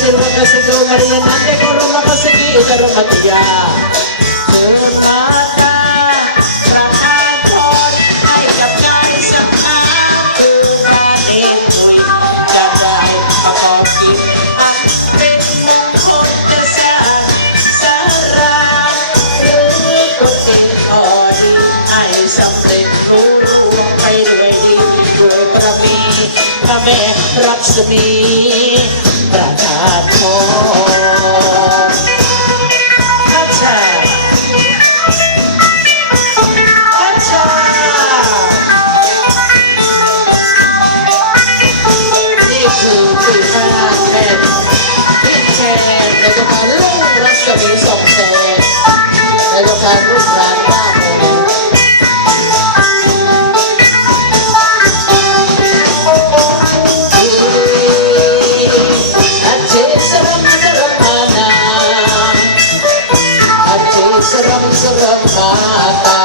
สุรกสิทุกันยันนักโกรมักสิกิอุตรมักยาตุนมาตาพระคันทร์ให้กับนายสัมภาตุนมาเนตุยจะไปปะกอบกิอันเป็นมงคลเสียสารรู้คนอินทรีให้สำเร็จรู้ร่วงไปด้วยดีด้วยประปีพระแม่รัศมี ประกาศขอพัชชาพัชชานี่คือปีห้าแม่พี่แชร์ในกระพานลูกรัศมีสองแสนในกรานลูกรั รัมสรัมมาตา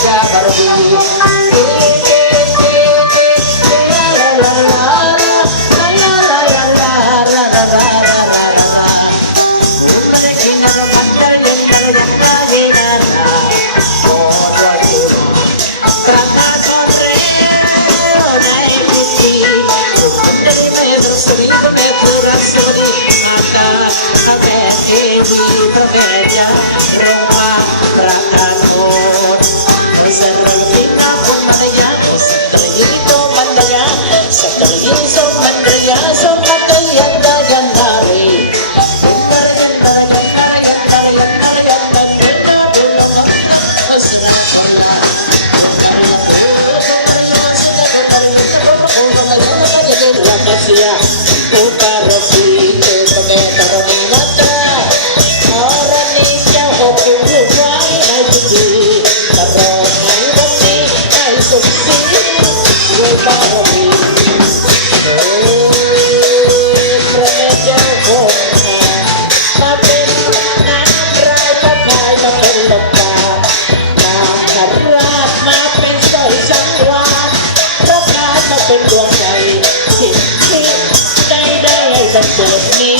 Sa talagisong mandaya sa matayan dayan ได้ได้ได้ดังเกิดมีใน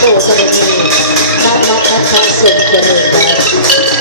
そうされてる。ま、また完成してるんだ。